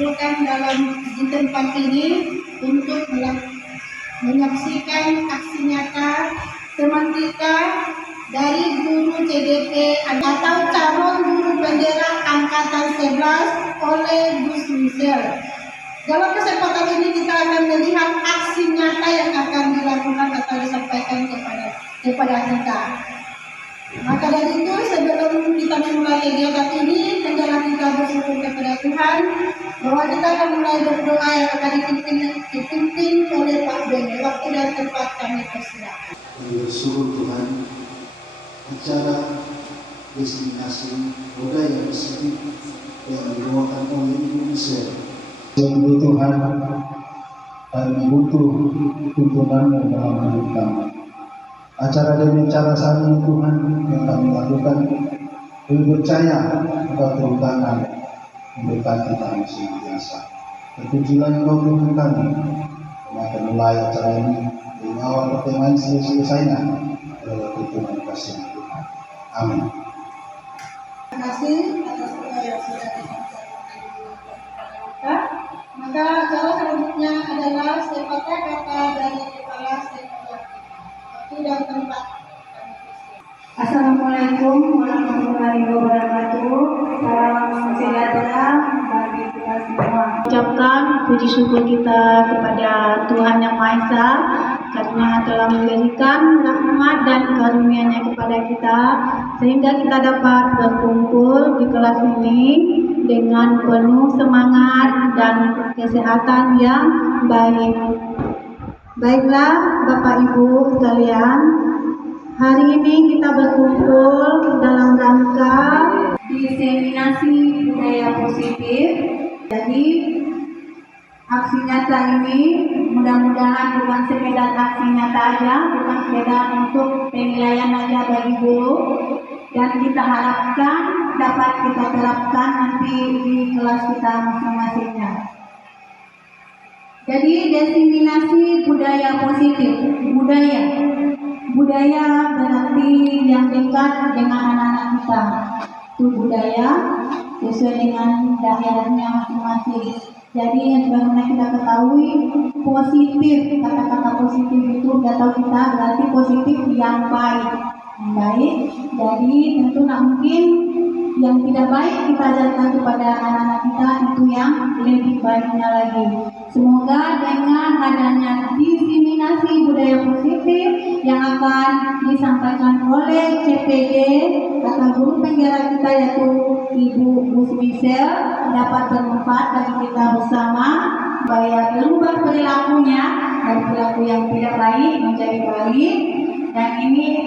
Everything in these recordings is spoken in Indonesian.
berkumpulkan di tempat ini untuk menyaksikan aksi nyata teman kita dari guru CDP atau calon guru bendera angkatan 11 oleh Gus Michel. Dalam kesempatan ini kita akan melihat aksi nyata yang akan dilakukan atau disampaikan kepada kita. Maka dari itu, sebelum kita memulai kegiatan ini, hendaklah kita bersyukur kepada Tuhan bahwa kita akan mulai berdoa yang akan dipimpin oleh Pak Beni. Waktu dan tempat kami persilakan. Bersyukur Tuhan, acara destinasi budaya positif yang dibawakan oleh Ibu Michel. Sungguh Tuhan, kami butuh tuntunanmu dalam hidup kami. Acara demi cara saat ini Tuhan yang kami lakukan, kami percaya Engkau turun tangan memberkati kami senantiasa. Terpujilah Engkau Tuhan kami. Kami akan mulai acara ini dengan awal pertemuan selesainya adalah Tuhan kasih Tuhan. Amin. Terima kasih atas doa yang sudah disampaikan. Maka acara selanjutnya adalah sepatah kata dari kepala sekolah. Waktu dan tempat. Assalamualaikum warahmatullahi wabarakatuh. Salam sejahtera bagi kita semua. Ucapkan puji syukur kita kepada Tuhan Yang Maha Esa karena telah memberikan rahmat dan karunia-Nya kepada kita sehingga kita dapat berkumpul di kelas ini dengan penuh semangat dan kesehatan yang baik. Baiklah Bapak Ibu sekalian, hari ini kita berkumpul dalam rangka diseminasi budaya positif. Jadi aksi nyata ini mudah-mudahan bukan sekedar aksi nyata aja, bukan sekedar untuk penilaian aja bagi guru, dan kita harapkan dapat kita terapkan nanti di kelas kita masing-masingnya. Jadi diseminasi budaya positif, budaya berarti yang dekat dengan anak-anak kita. Itu budaya sesuai dengan daerahnya masing-masing. Jadi yang sebagaimana kita ketahui, positif, kata-kata positif itu sudah tahu kita berarti positif yang baik. Jadi tentu tidak mungkin yang tidak baik kita ajarkan kepada anak-anak kita, itu yang lebih baiknya lagi. Semoga dengan adanya diseminasi budaya positif yang akan disampaikan oleh CPD atau guru penggerak kita yaitu Ibu Gus Michel dapat bermanfaat bagi kita bersama, supaya berubah perilakunya dari perilaku yang tidak baik menjadi baik. Dan ini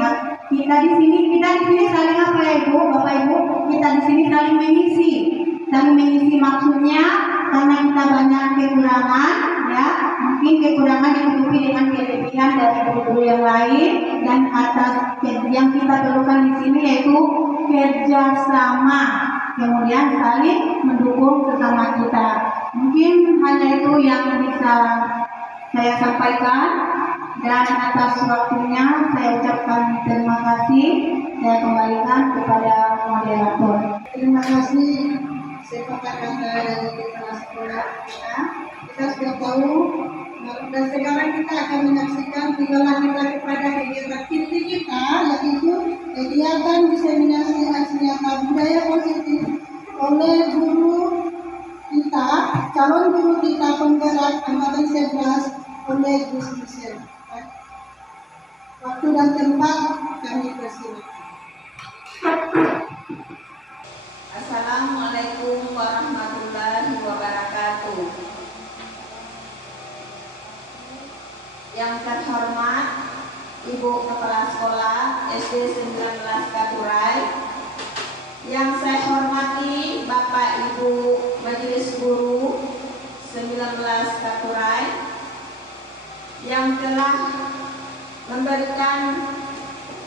kita di sini saling apa ya Ibu, Bapak Ibu? Kita di sini saling mengisi maksudnya karena kita banyak kekurangan, ya mungkin kekurangan ditutupi dengan kelebihan dari guru yang lain, dan atas yang kita perlukan di sini yaitu kerjasama, kemudian saling mendukung sesama kita. Mungkin hanya itu yang bisa saya sampaikan. Dan atas waktunya saya ucapkan terima kasih. Saya kembalikan kepada moderator. Terima kasih sepatah kata dari kepala sekolah kita. Kita sudah tahu dan sekarang kita akan menyaksikan tinggallah kita kepada kegiatan inti kita, yaitu kegiatan diseminasi aksi nyata budaya positif oleh guru kita, calon guru kita penggerak angkatan 11 oleh Gus Michel. Waktu dan tempat kami persilakan. Assalamualaikum warahmatullahi wabarakatuh. Yang terhormat Ibu Kepala Sekolah SD 19 Katurai, yang saya hormati Bapak Ibu Majelis Guru 19 Katurai yang telah memberikan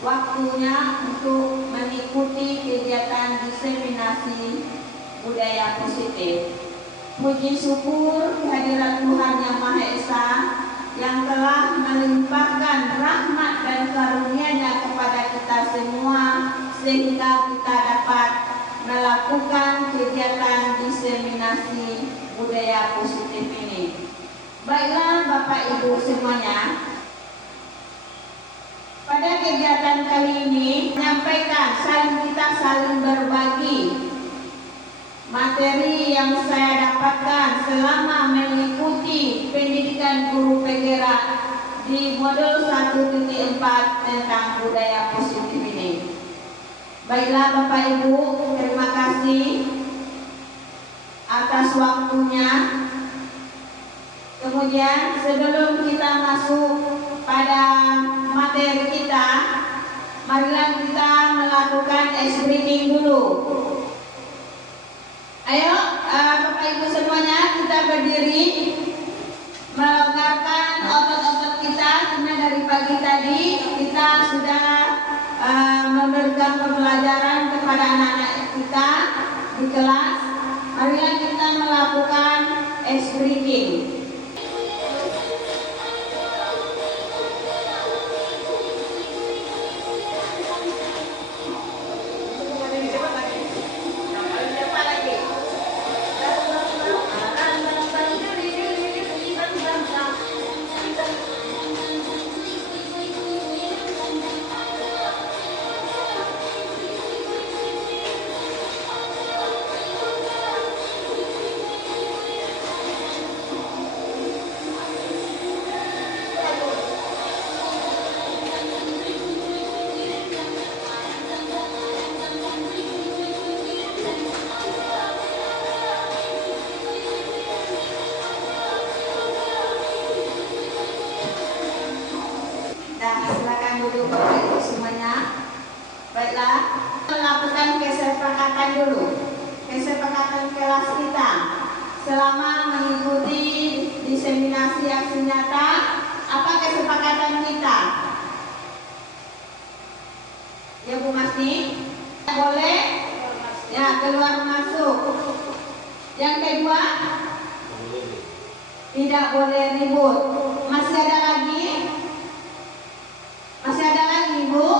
waktunya untuk mengikuti kegiatan diseminasi budaya positif. Puji syukur kehadirat Tuhan Yang Maha Esa yang telah melimpahkan rahmat dan karunia-Nya kepada kita semua sehingga kita dapat melakukan kegiatan diseminasi budaya positif ini. Baiklah Bapak Ibu semuanya, pada kegiatan kali ini menyampaikan kita saling berbagi materi yang saya dapatkan selama mengikuti pendidikan guru penggerak di modul 1.4 tentang budaya positif ini. Baiklah Bapak Ibu, terima kasih atas waktunya. Kemudian sebelum kita masuk pada materi kita, marilah kita melakukan ice breathing dulu. Ayo Bapak Ibu semuanya, kita berdiri, melonggarkan otot-otot kita, karena dari pagi tadi kita sudah memberikan pembelajaran kepada anak-anak kita di kelas. Marilah kita melakukan ice breathing. Silakan duduk Bapak Ibu semuanya. Baiklah, melakukan kesepakatan dulu. Kesepakatan kelas kita selama mengikuti diseminasi aksi nyata. Apa kesepakatan kita? Ya Bu Masni, boleh? Ya, keluar masuk. Yang kedua, tidak boleh ribut. Masih ada lagi? Masih ada lagi Bu?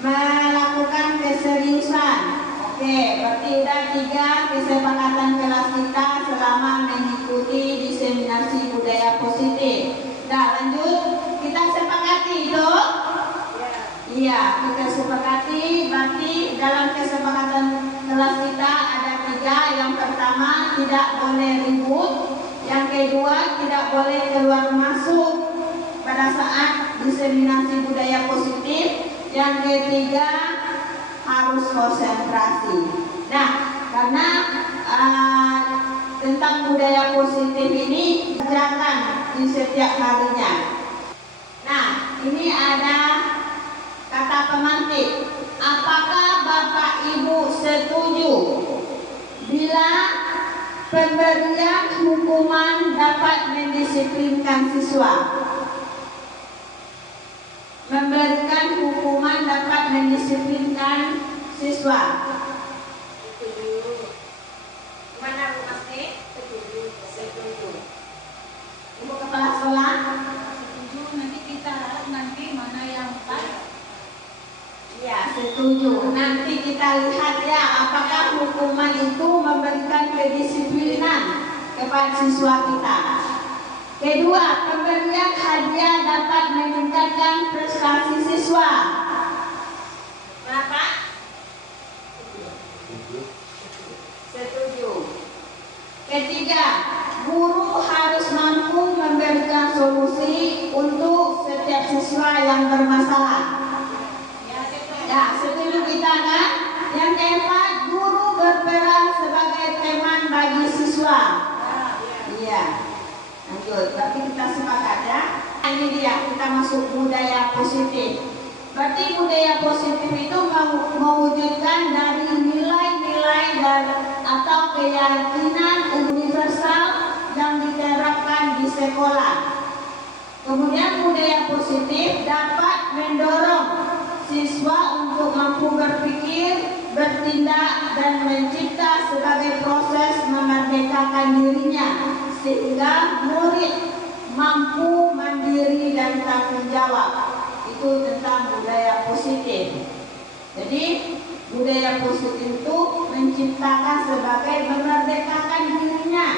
Melakukan keseriusan. Oke, berarti udah 3 kesepakatan kelas kita selama mengikuti diseminasi budaya positif. Nah lanjut, kita sepakati itu? Iya, kita sepakati. Berarti dalam kesepakatan kelas kita ada 3. Yang pertama, tidak boleh ribut. Yang kedua, tidak boleh keluar masuk pada saat diseminasi budaya positif. Yang ketiga, harus konsentrasi. Nah, karena tentang budaya positif ini kerjakan di setiap harinya. Nah, ini ada kata pemantik. Apakah Bapak Ibu setuju bila pemberian hukuman dapat mendisiplinkan siswa? Memberikan hukuman dapat mendisiplinkan siswa. Setuju. Gimana Bu Masni? Setuju. Setuju. Ibu Kepala Sekolah? Setuju, nanti kita nanti mana yang pas. Ya, setuju. Nanti kita lihat ya, apakah hukuman itu memberikan kedisiplinan kepada siswa kita. Kedua, pemberian hadiah dapat meningkatkan prestasi siswa. Kenapa? Setuju. Ketiga, guru harus mampu memberikan solusi untuk setiap siswa yang bermasalah. Ya, setuju kita kan? Yang keempat, guru berperan sebagai teman bagi siswa. Iya. Lanjut, berarti kita sepakat ya. Ini dia, kita masuk budaya positif. Berarti budaya positif itu mewujudkan dari nilai-nilai atau keyakinan universal yang diterapkan di sekolah. Kemudian budaya positif dapat mendorong siswa untuk mampu berpikir, bertindak, dan mencipta sebagai proses memerdekakan dirinya, sehingga murid mampu mandiri dan tanggung jawab. Itu tentang budaya positif. Jadi budaya positif itu menciptakan sebagai memerdekakan dirinya,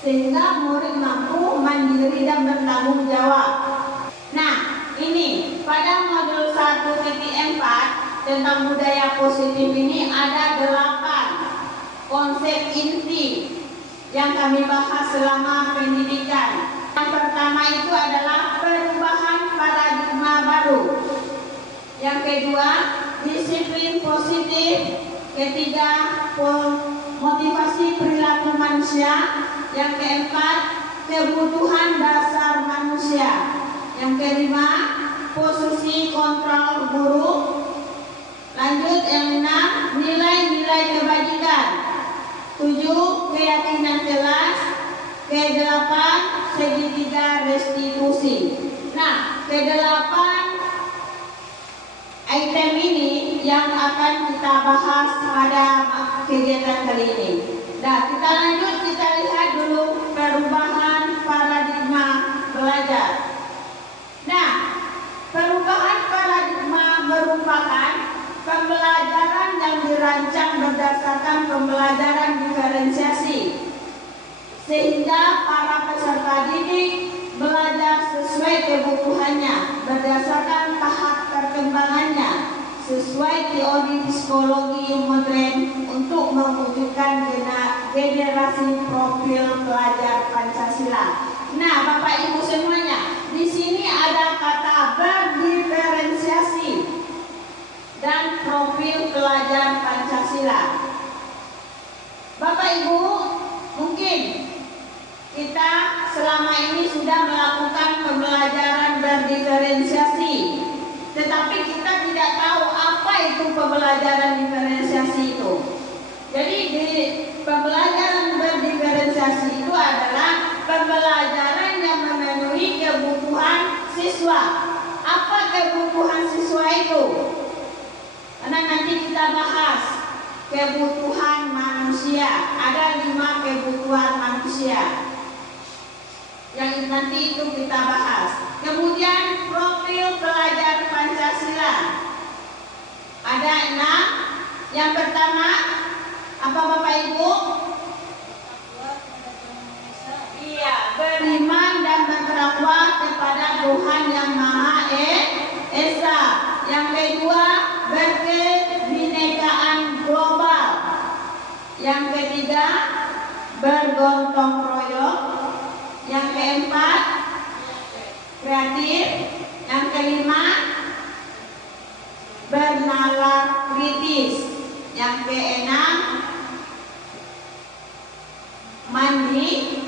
sehingga murid mampu mandiri dan bertanggung jawab. Nah, ini pada modul 1.4 tentang budaya positif ini ada 8 konsep inti yang kami bahas selama pendidikan. Yang pertama itu adalah perubahan paradigma baru. Yang kedua, disiplin positif. Ketiga, motivasi perilaku manusia. Yang keempat, kebutuhan dasar manusia. Yang kelima, posisi kontrol guru. Lanjut yang 6, nilai-nilai kebajikan. 7, keyakinan kelas. Ke-8, segitiga restitusi. Nah, ke-8 item ini yang akan kita bahas pada kegiatan kali ini. Nah, kita lanjut, kita lihat dulu perubahan paradigma belajar. Nah, perubahan paradigma merupakan pembelajaran yang dirancang berdasarkan pembelajaran diferensiasi, sehingga para peserta didik belajar sesuai kebutuhannya berdasarkan tahap perkembangannya sesuai teori psikologi modern untuk mewujudkan generasi profil pelajar Pancasila. Nah, Bapak Ibu semuanya, di sini ada kata berdiferensiasi dan profil pelajar Pancasila. Bapak Ibu, mungkin kita selama ini sudah melakukan pembelajaran berdiferensiasi, tetapi kita tidak tahu apa itu pembelajaran diferensiasi itu. Jadi di pembelajaran berdiferensiasi itu adalah pembelajaran yang memenuhi kebutuhan siswa. Apa kebutuhan siswa itu? Karena nanti kita bahas kebutuhan manusia. Ada 5 kebutuhan manusia yang nanti itu kita bahas. Kemudian profil pelajar Pancasila ada 6. Yang pertama apa Bapak Ibu? Iya, beriman dan bertakwa kepada Tuhan yang Maha Esa. Yang kedua, berkebinekaan global. Yang ketiga, bergotong royong. Yang keempat, kreatif. Yang kelima, bernalar kritis. Yang keenam, mandiri.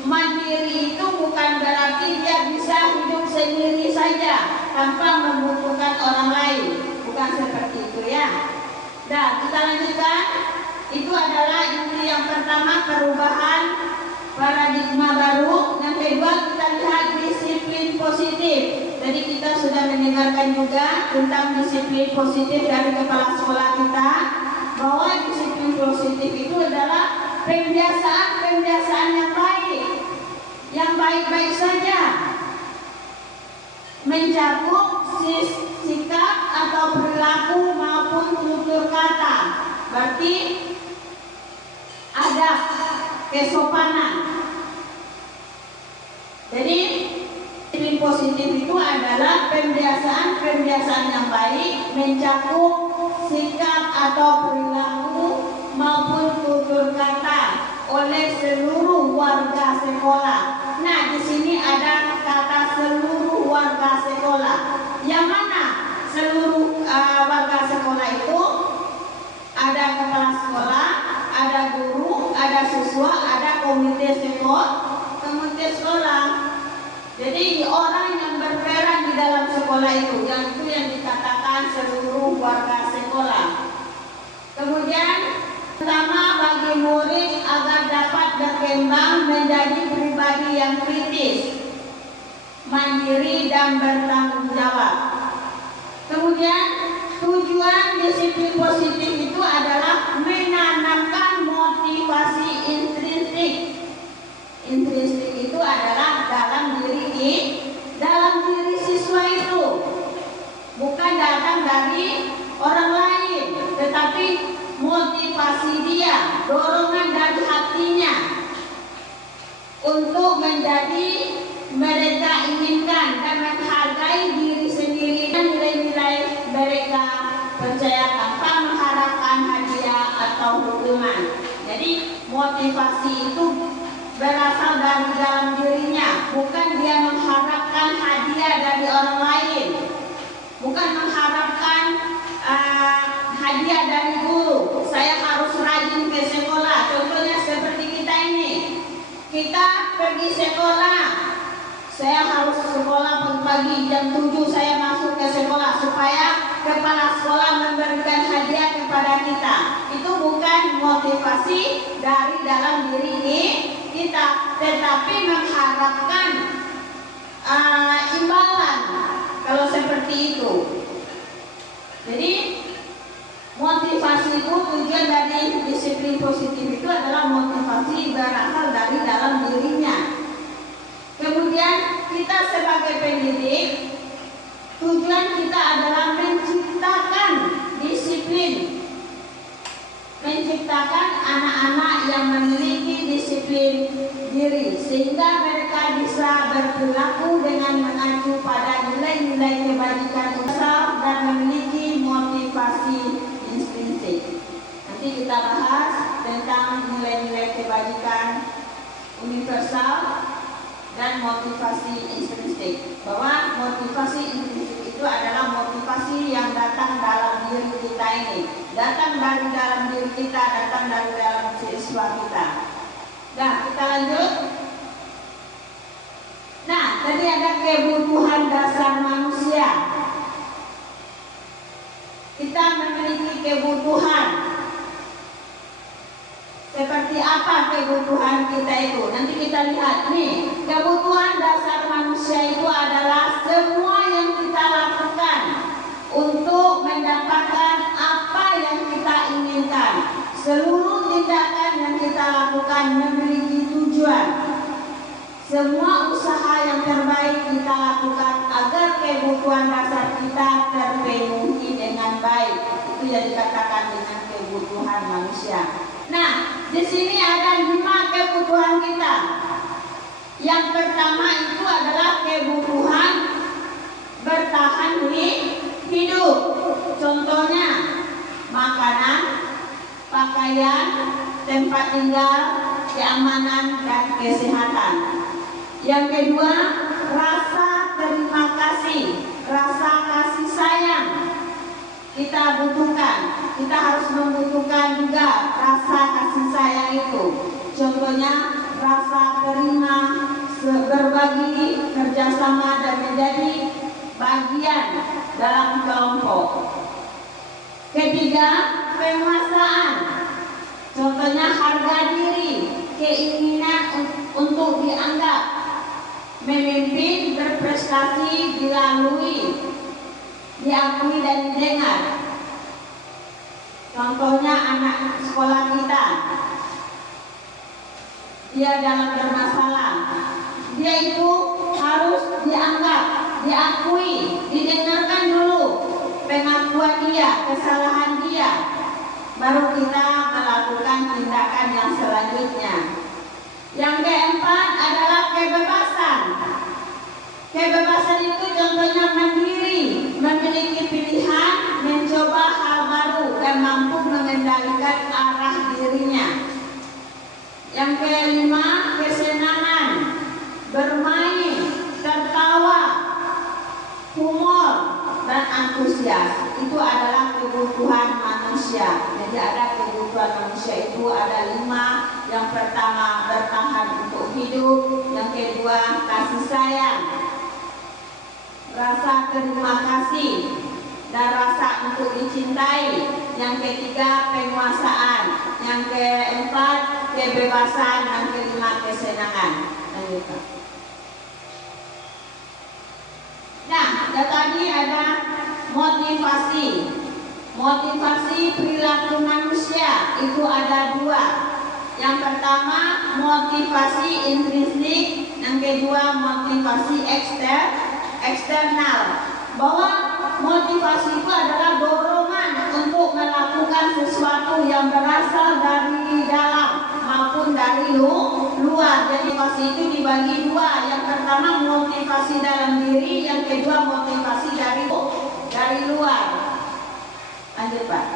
Mandiri itu bukan berarti dia bisa hidup sendiri saja tanpa membutuhkan orang lain, bukan seperti itu ya. Nah, kita lanjutkan. Itu adalah inti yang pertama, perubahan paradigma baru. Yang kedua, kita lihat disiplin positif. Jadi kita sudah mendengarkan juga tentang disiplin positif dari kepala sekolah kita, bahwa disiplin positif itu adalah kebiasaan yang baik-baik saja, mencakup sikap atau perilaku maupun tutur kata. Berarti ada kesopanan. Jadi disiplin positif itu adalah pembiasaan yang baik, mencakup sikap atau perilaku maupun tutur kata oleh seluruh warga sekolah. Nah, di sini ada kata seluruh warga sekolah. Yang mana seluruh warga sekolah itu? Ada kepala sekolah, ada guru, ada siswa, ada komite sekolah. Jadi orang yang berperan di dalam sekolah itu yang dikatakan seluruh warga sekolah. Kemudian pertama, bagi murid agar dapat berkembang menjadi pribadi yang kritis, mandiri dan bertanggung jawab. Kemudian tujuan disiplin positif itu adalah menanamkan motivasi intrinsik. Intrinsik itu adalah dalam diri siswa itu, bukan datang dari orang lain. menjadi mereka inginkan dan menghargai diri sendiri dan nilai-nilai mereka percaya tanpa mengharapkan hadiah atau hukuman. Jadi motivasi itu berasal dari dalam dirinya, bukan dia mengharapkan hadiah dari orang lain, bukan mengharapkan hadiah dari guru. Saya harus rajin ke sekolah. Contohnya seperti kita ini, kita pergi sekolah, saya harus sekolah pagi jam 7 saya masuk ke sekolah supaya kepala sekolah memberikan hadiah kepada kita. Itu bukan motivasi dari dalam diri kita, tetapi mengharapkan imbalan kalau seperti itu. Jadi motivasi itu, tujuan dari disiplin positif itu adalah motivasi berasal dari dalam dirinya. Kemudian kita sebagai pendidik, tujuan kita adalah menciptakan disiplin, menciptakan anak-anak yang memiliki disiplin diri sehingga mereka bisa berperilaku dengan mengacu pada nilai-nilai kebajikan usaha dan memiliki motivasi intrinsik. Nanti kita bahas tentang nilai-nilai kebajikan universal dan motivasi intrinsik. Bahwa motivasi intrinsik itu adalah motivasi yang datang dalam diri kita ini, datang dari dalam diri kita, datang dari dalam siswa kita. Nah, kita lanjut. Nah, tadi ada kebutuhan dasar manusia. Kita memiliki kebutuhan. Seperti apa kebutuhan kita itu? Nanti kita lihat nih. Kebutuhan dasar manusia itu adalah semua yang kita lakukan untuk mendapatkan apa yang kita inginkan. Seluruh tindakan yang kita lakukan memiliki tujuan. Semua usaha yang terbaik kita lakukan agar kebutuhan dasar kita terpenuhi dengan baik. Itu yang dikatakan dengan kebutuhan manusia. Nah, di sini ada 5 kebutuhan kita. Yang pertama itu adalah kebutuhan bertahan hidup. Contohnya makanan, pakaian, tempat tinggal, keamanan, dan kesehatan. Yang kedua, rasa terima kasih, rasa kasih sayang kita butuhkan. Kita harus membutuhkan juga rasa kasih sayang itu. Contohnya rasa terima, berbagi, kerjasama, dan menjadi bagian dalam kelompok. Ketiga, penguasaan. Contohnya harga diri, keinginan untuk dianggap, memimpin, berprestasi, dilalui, diakui dan didengar. Contohnya anak sekolah kita, dia dalam bermasalah, dia itu harus dianggap, diakui, didengarkan dulu pengakuan dia, kesalahan dia, baru kita melakukan tindakan yang selanjutnya. Yang keempat adalah kebebasan. Kebebasan itu contohnya mandiri, memiliki pilihan, mencoba hal baru dan mampu mengendalikan arah dirinya. Yang kelima, kesenangan, bermain, tertawa, humor, dan antusias. Itu adalah kebutuhan manusia. Jadi ada kebutuhan manusia itu ada 5. Yang pertama, bertahan untuk hidup. Yang kedua, kasih sayang, rasa terima kasih, dan rasa untuk dicintai. Yang ketiga, penguasaan. Yang keempat, kebebasan. Yang kelima, kesenangan. Lanjutkan. Nah, tadi ada motivasi. Motivasi perilaku manusia itu ada 2. Yang pertama, motivasi intrinsik. Yang kedua, motivasi eksternal. Bahwa motivasi itu adalah dorongan untuk melakukan sesuatu yang berasal dari dalam. maupun dari luar. Jadi motivasi itu dibagi dua. Yang pertama motivasi dalam diri, yang kedua motivasi dari luar. Lanjut Pak.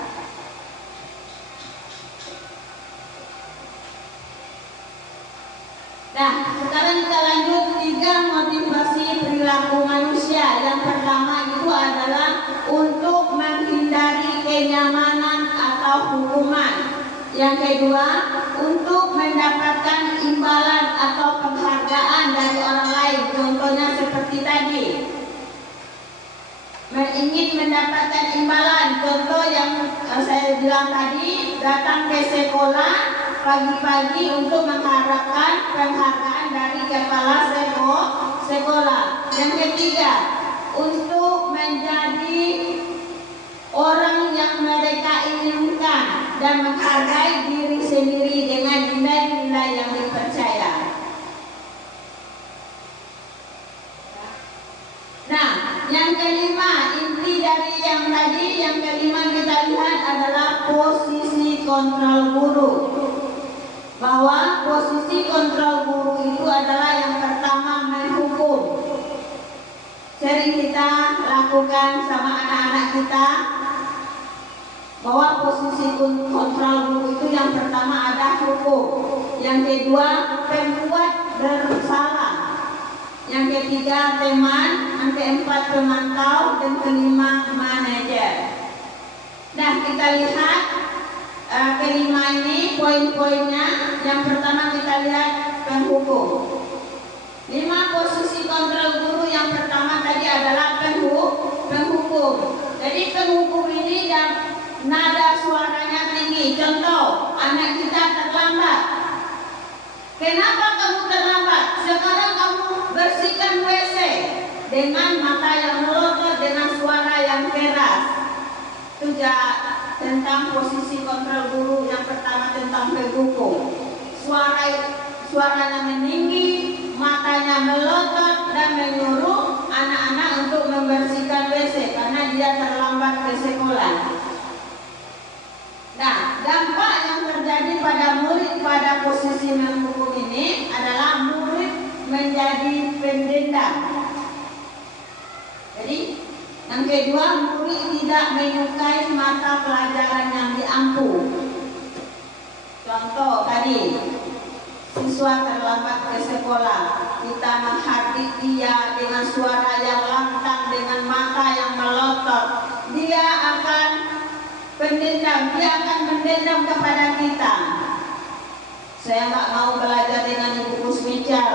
Nah, sekarang kita lanjut 3 motivasi perilaku manusia. Yang pertama itu adalah untuk menghindari kenyamanan atau hukuman. Yang kedua, untuk mendapatkan imbalan atau penghargaan dari orang lain. Contohnya seperti tadi, ingin mendapatkan imbalan. Contoh yang saya bilang tadi, datang ke sekolah pagi-pagi untuk mengharapkan penghargaan dari kepala sekolah. Yang ketiga, untuk menjadi orang yang mereka inginkan dan menghargai diri sendiri dengan nilai-nilai yang dipercaya. Nah, yang kelima, inti dari yang tadi, yang kelima kita lihat adalah posisi kontrol guru. Bahwa posisi kontrol guru itu adalah yang pertama menghukum. Sering kita lakukan sama anak-anak kita, bahwa posisi kontrol guru itu yang pertama ada hukum, yang kedua pembuat bersalah, yang ketiga teman, yang keempat pemantau, dan kelima manajer. Nah, kita lihat kelima ini poin-poinnya. Yang pertama kita lihat penghukum. 5 posisi kontrol guru yang pertama tadi adalah penghukum. Jadi penghukum ini dan nada suaranya tinggi. Contoh, anak kita terlambat. Kenapa kamu terlambat? Sekarang kamu bersihkan WC. Dengan mata yang melotot, dengan suara yang keras. Itu tentang posisi kontrol guru. Yang pertama tentang penghukum. Suaranya meninggi, matanya melotot, dan menyuruh anak-anak untuk membersihkan WC karena dia terlambat ke sekolah. Nah, dampak yang terjadi pada murid pada posisi menghukum ini adalah murid menjadi pendendam. Jadi, yang kedua, murid tidak menyukai mata pelajaran yang diampu. Contoh tadi, siswa terlambat ke sekolah, kita menghardik dia dengan suara yang lantang, dengan mata yang melotot. Dia akan pendendam, dia akan mendendam kepada kita. Saya nggak mau belajar dengan Ibu Kusmical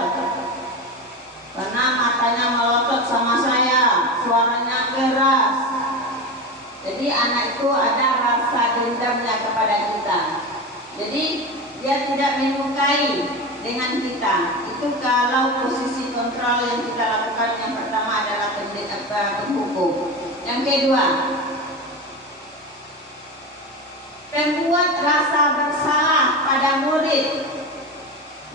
karena matanya melotot sama saya, suaranya keras. Jadi anak itu ada rasa dendamnya kepada kita. Jadi dia tidak menyukai dengan kita. Itu kalau posisi kontrol yang kita lakukan yang pertama adalah penghukum. Yang kedua, membuat rasa bersalah pada murid.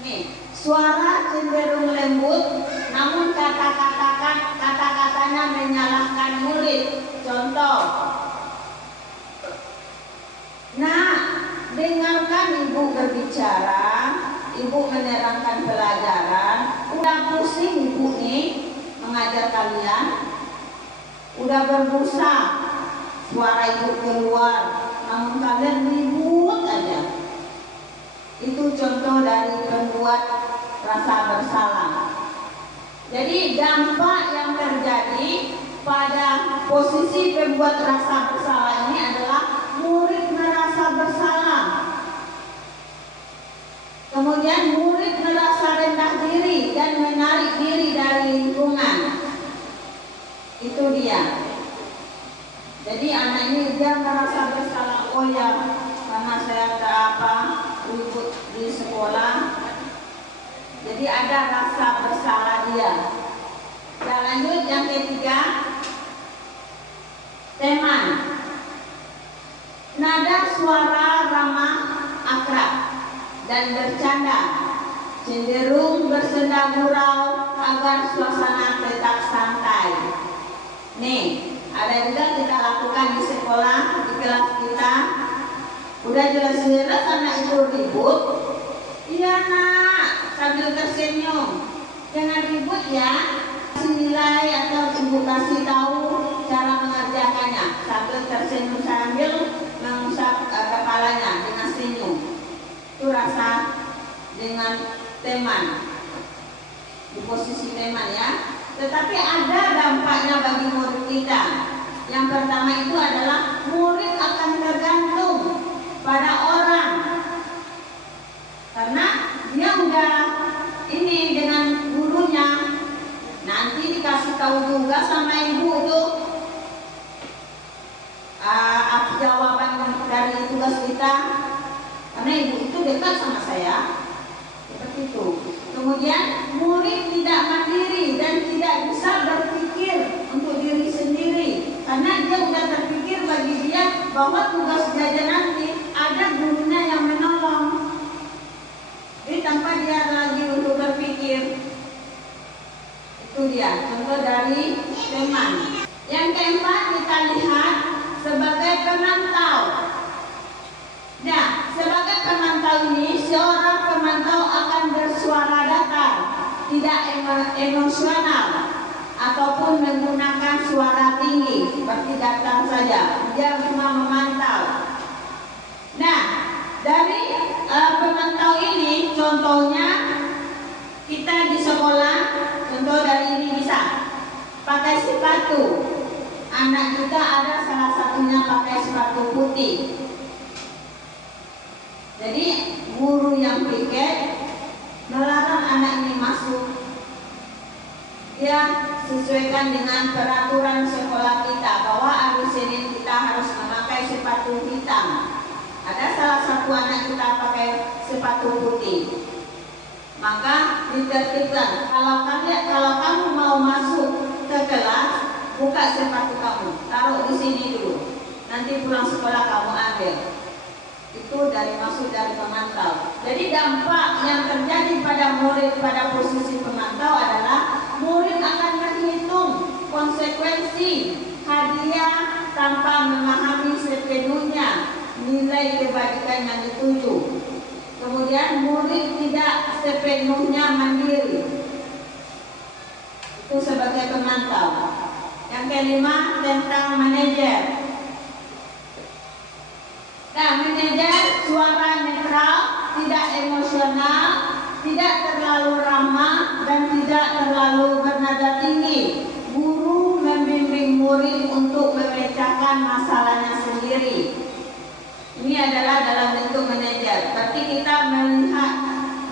Nih, suara cenderung lembut, namun kata-katanya menyalahkan murid. Contoh, nah, dengarkan ibu berbicara, ibu menerangkan pelajaran. Udah pusing ibu nih mengajar kalian, udah berbusa, suara ibu keluar, namun kalian ribut aja. Itu contoh dari pembuat rasa bersalah. Jadi dampak yang terjadi pada posisi pembuat rasa bersalah ini adalah murid merasa bersalah. Kemudian murid merasa rendah diri dan menarik diri dari lingkungan. Itu dia. Jadi anak ini dia merasa bersalah. Oh ya, karena saya ribut di sekolah. Jadi ada rasa bersalah dia. Kita lanjut yang ketiga, teman. Nada suara ramah, akrab, dan bercanda, cenderung bersenda gurau agar suasana tetap santai. Nih, ada juga kita lakukan di sekolah, di kelas kita. Udah jelas-jelas anak itu ribut, Iya nak, sambil tersenyum. Jangan ribut ya. Kasih nilai atau ibu kasih tahu cara mengerjakannya sambil tersenyum sambil mengusap kepalanya dengan senyum. Itu rasa dengan teman, di posisi teman ya. Tetapi ada dampaknya bagi murid kita. Yang pertama itu adalah murid akan tergantung pada orang, karena dia udah ini dengan gurunya. Nanti dikasih tahu juga sama ibu tuh jawaban dari tugas kita, karena ibu itu dekat sama saya. Seperti itu. Kemudian murid tidak mandiri dan tidak bisa berpikir untuk diri sendiri, karena dia sudah terpikir bagi dia bahwa tugas belajar nanti ada gurunya yang menolong. Jadi tanpa dia lagi untuk berpikir. Itu dia contoh dari teman. Yang keempat kita lihat sebagai pemantau. Nah, sebagai pemantau ini seorang pemantau akan bersuara datar, tidak emosional ataupun menggunakan suara tinggi, seperti datar saja. Dia cuma memantau. Nah, dari pemantau ini contohnya kita di sekolah, contoh dari ini bisa pakai sepatu. Anak kita ada salah satunya pakai sepatu putih. Jadi guru yang piket melarang anak ini masuk. Dia sesuaikan dengan peraturan sekolah kita bahwa hari Senin kita harus memakai sepatu hitam. Ada salah satu anak kita pakai sepatu putih. Maka ditertibkan, kalau kamu mau masuk ke kelas, buka sepatu kamu, taruh di sini dulu. Nanti pulang sekolah kamu ambil. Itu dari maksud dari pemantau. Jadi dampak yang terjadi pada murid pada posisi pemantau adalah murid akan menghitung konsekuensi hadiah tanpa memahami sepenuhnya nilai kebajikan yang dituju. Kemudian murid tidak sepenuhnya mandiri. Itu sebagai pemantau. Yang kelima tentang manajer. Nah, manajer suara netral, tidak emosional, tidak terlalu ramah, dan tidak terlalu bernada tinggi. Guru membimbing murid untuk memecahkan masalahnya sendiri. Ini adalah dalam bentuk manajer. Berarti kita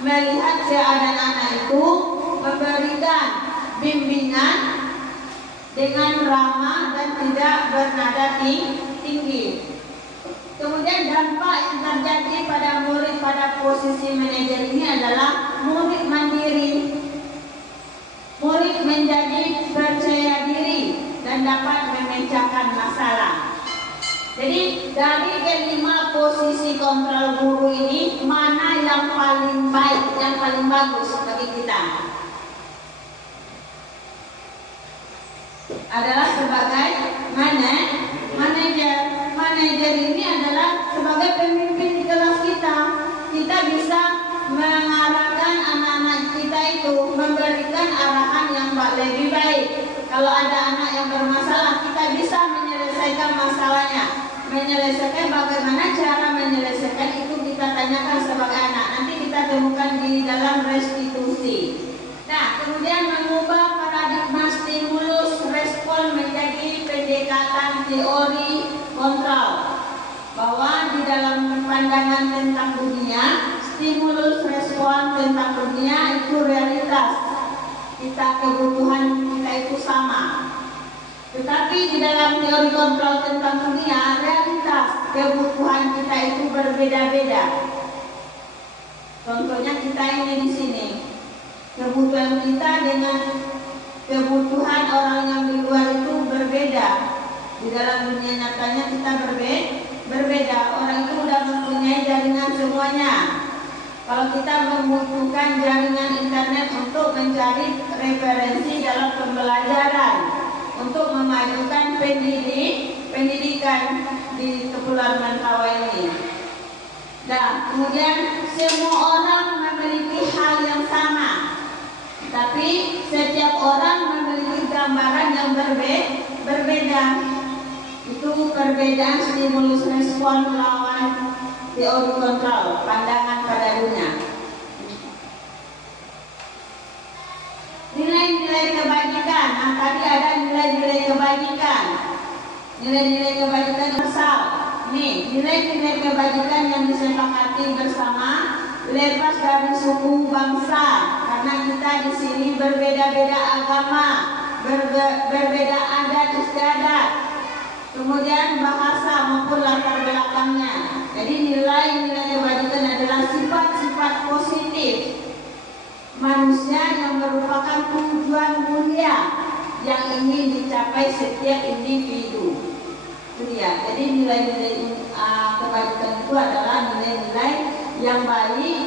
melihat keadaan anak itu, memberikan bimbingan dengan ramah dan tidak bernada tinggi. Kemudian dampak yang terjadi pada murid pada posisi manajer ini adalah murid mandiri, murid menjadi percaya diri dan dapat memecahkan masalah. Jadi dari kelima posisi kontrol guru ini, mana yang paling baik, yang paling bagus bagi kita? Adalah sebagai manajer. Manajer ini adalah sebagai pemimpin di kelas kita. Kita bisa mengarahkan anak-anak kita itu, memberikan arahan yang lebih baik. Kalau ada anak yang bermasalah, kita bisa menyelesaikan masalahnya. Menyelesaikan, bagaimana cara menyelesaikan itu kita tanyakan sebagai anak. Nanti kita temukan di dalam restitusi. Nah, kemudian mengubah paradigma stimulus respon menjadi pendekatan teori kontrol. Bahwa di dalam pandangan tentang dunia, stimulus respon tentang dunia itu realitas. Kebutuhan kita itu sama. Tetapi di dalam teori kontrol tentang dunia, realitas kebutuhan kita itu berbeda-beda. Contohnya kita ini di sini, kebutuhan kita dengan kebutuhan orang yang di luar itu berbeda. Di dalam dunia nyatanya kita berbeda. Orang itu sudah mempunyai jaringan semuanya. Kalau kita membutuhkan jaringan internet untuk mencari referensi dalam pembelajaran, untuk memajukan pendidikan di Kepulauan Mentawai ini. Nah, kemudian semua orang memiliki hal yang sama, tapi setiap orang memiliki gambaran yang berbeda. Itu perbedaan stimulus respon lawan teori kontrol, pandangan pada dunia. Nilai-nilai kebajikan. Nah, tadi ada nilai-nilai kebajikan. Nilai-nilai kebajikan asal. Nih, nilai-nilai kebajikan yang disepakati bersama lepas dari suku bangsa. Karena kita di sini berbeda-beda agama, berbeda adat istiadat, kemudian bahasa maupun latar belakangnya. Jadi nilai-nilai kebajikan adalah sifat-sifat positif manusia yang merupakan tujuan mulia yang ingin dicapai setiap individu. Itu dia. Jadi nilai-nilai kebajikan itu adalah nilai-nilai yang baik,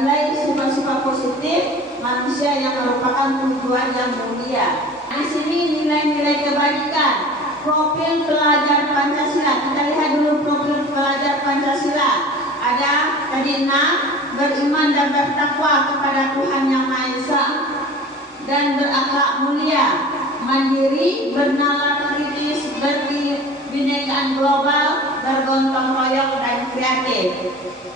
nilai sifat-sifat positif manusia yang merupakan tujuan yang mulia. Di sini nilai-nilai kebajikan. Profil pelajar Pancasila. Kita lihat dulu profil pelajar Pancasila. Ada tadi 6, beriman dan bertakwa kepada Tuhan Yang Maha Esa dan berakhlak mulia, mandiri, bernalar kritis, berkebinekaan global, bergotong royong dan kreatif.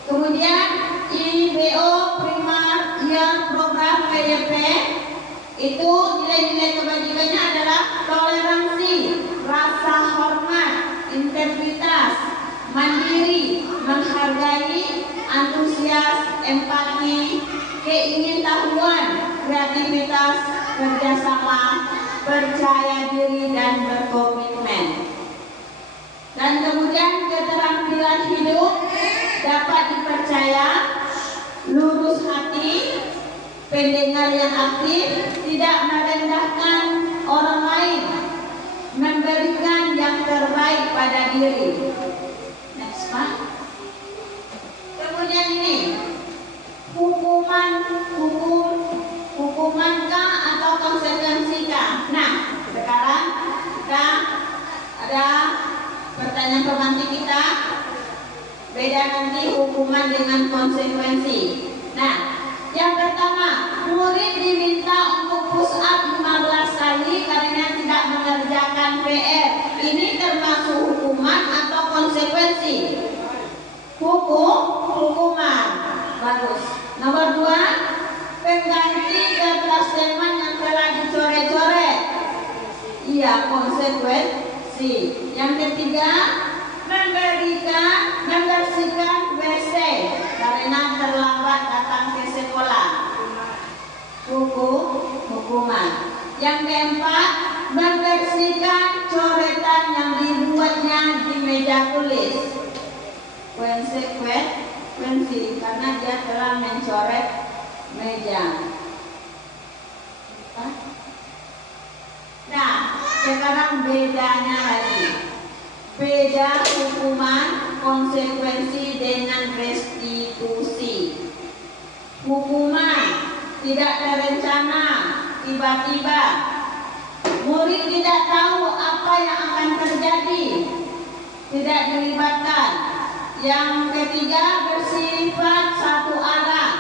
Kemudian IBO Primar Year Program PYP itu nilai-nilai kebajikannya adalah toleransi, rasa hormat, integritas, mandiri, menghargai, antusias, empati, keingintahuan, kreativitas, kerjasama, percaya diri dan berkomitmen. Dan kemudian keterampilan hidup dapat dipercaya, lurus hati, pendengar yang aktif, tidak merendahkan orang lain, memberikan yang terbaik pada diri. Next, Pak. Kemudian ini hukumankah atau konsekuensikah? Nah, sekarang kita ada pertanyaan pemantik kita. Beda nanti hukuman dengan konsekuensi. Nah, yang pertama, murid diminta untuk push up 15 kali karena tidak mengerjakan PR. Ini termasuk hukuman atau konsekuensi? Hukuman. Bagus. Nomor 2, pengganti kertas teman yang telah dicoret-coret. Iya, konsekuensi. Yang ketiga, membersihkan WC karena terlambat datang ke sekolah. Hukuman. Yang keempat, membersihkan coretan yang dibuatnya di meja tulis. Konsekuensi karena dia telah mencoret meja. Nah, sekarang bedanya lagi. Beda hukuman, konsekuensi dengan restitusi. Hukuman tidak terencana, tiba-tiba. Murid tidak tahu apa yang akan terjadi, tidak dilibatkan. Yang ketiga, bersifat satu arah,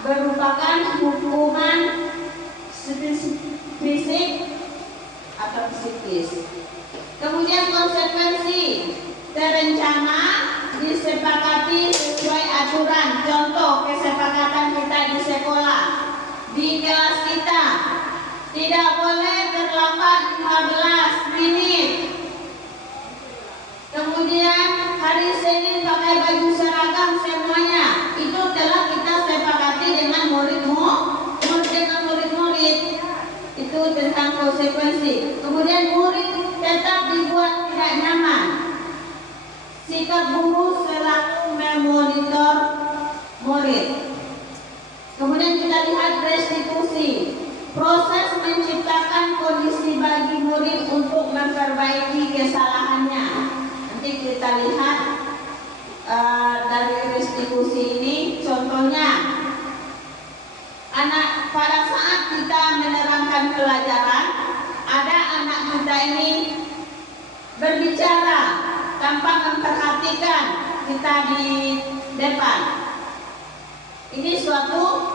merupakan hukuman fisik atau psikis. Kemudian konsekuensi terencana, disepakati sesuai aturan. Contoh kesepakatan kita di sekolah, di kelas kita tidak boleh terlambat 15 menit. Kemudian hari Senin pakai baju seragam semuanya. Itu telah kita sepakati dengan murid. Itu tentang konsekuensi. Kemudian murid tetap dibuat tidak nyaman. Sikap guru selalu memonitor murid. Kemudian kita lihat restitusi. Proses menciptakan kondisi bagi murid untuk memperbaiki kesalahannya. Nanti kita lihat dari restitusi ini contohnya. Anak pada saat kita menerangkan pelajaran, ada anak kita ini berbicara tanpa memperhatikan kita di depan. Ini suatu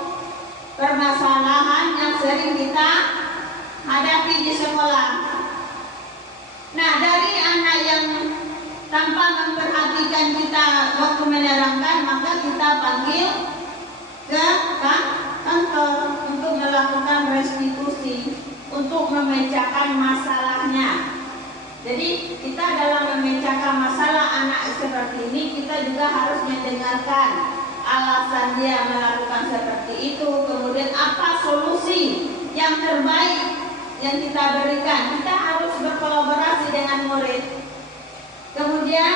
permasalahan yang sering kita hadapi di sekolah. Nah, dari anak yang tanpa memperhatikan kita waktu menerangkan, maka kita panggil ke kantor untuk melakukan restitusi, untuk memecahkan masalahnya. Jadi kita dalam memecahkan masalah anak seperti ini, kita juga harus mendengarkan alasan dia melakukan seperti itu, kemudian apa solusi yang terbaik yang kita berikan. Kita harus berkolaborasi dengan murid. Kemudian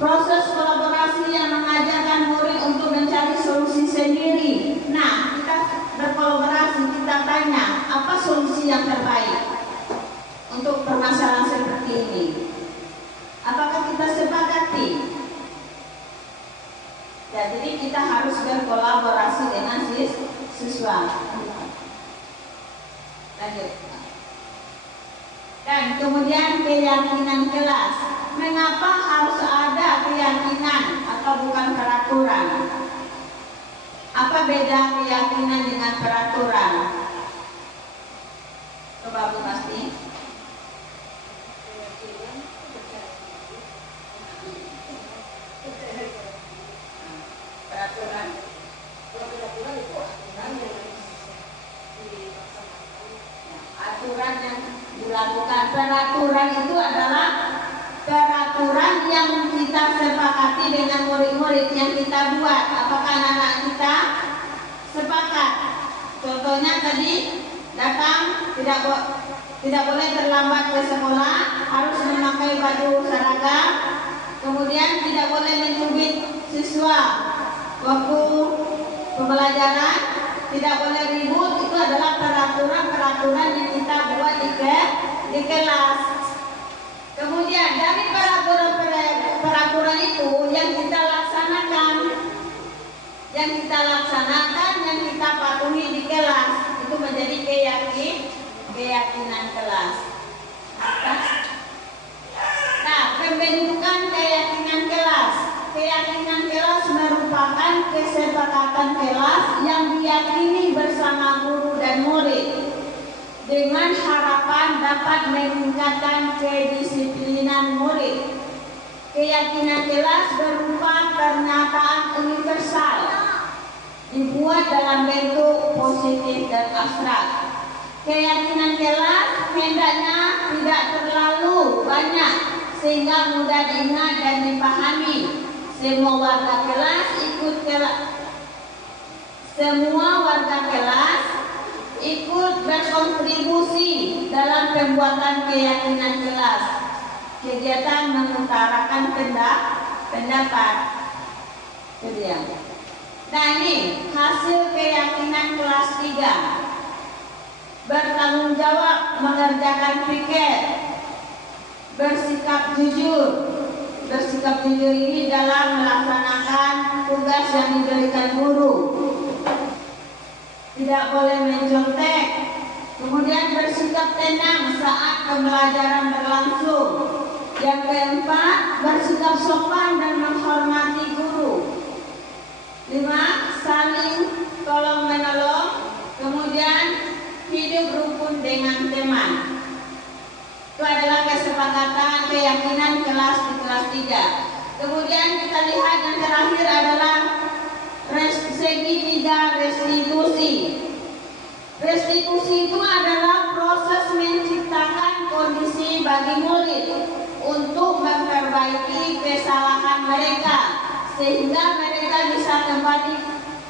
proses kolaborasi yang mengajarkan murid untuk mencari solusi sendiri. Nah, kita berkolaborasi, kita tanya apa solusi yang terbaik untuk permasalahan seperti ini. Apakah kita sepakati? Ya, jadi kita harus berkolaborasi dengan siswa. Lanjut. Dan kemudian keyakinan kelas. Mengapa harus ada keyakinan atau bukan peraturan? Apa beda keyakinan dengan peraturan? Coba Bu pasti. Peraturan. Aturan yang dilakukan. Peraturan itu adalah peraturan yang kita sepakati dengan murid-murid yang kita buat. Apakah anak-anak kita sepakat? Contohnya tadi datang tidak boleh terlambat ke sekolah, harus memakai baju seragam, kemudian tidak boleh mencubit siswa waktu pembelajaran, tidak boleh ribut. Itu adalah peraturan-peraturan yang kita buat di kelas. Kemudian dari peraturan itu yang kita laksanakan, yang kita patuhi di kelas, itu menjadi keyakinan kelas. Nah, pembentukan keyakinan kelas. Keyakinan kelas merupakan kesepakatan kelas yang diyakini bersama guru dan murid dengan harapan dapat meningkatkan kedisiplinan murid. Keyakinan kelas berupa pernyataan universal, dibuat dalam bentuk positif dan abstrak. Keyakinan kelas hendaknya tidak terlalu banyak sehingga mudah diingat dan dipahami. Semua warga kelas ikut berkontribusi dalam pembuatan keyakinan kelas. Kegiatan mengutarakan pendapat. Nah, ini hasil keyakinan kelas 3. Bertanggung jawab mengerjakan piket, bersikap jujur. Bersikap jujur ini dalam melaksanakan tugas yang diberikan guru. Tidak boleh mencontek. Kemudian bersikap tenang saat pembelajaran berlangsung. Yang keempat, bersikap sopan dan menghormati guru. 5. Saling tolong menolong. Kemudian hidup rukun dengan teman. Itu adalah kesepakatan keyakinan kelas di kelas 3. Kemudian kita lihat yang terakhir adalah segi 3, restitusi. Restitusi itu adalah proses menciptakan kondisi bagi murid untuk memperbaiki kesalahan mereka sehingga mereka bisa kembali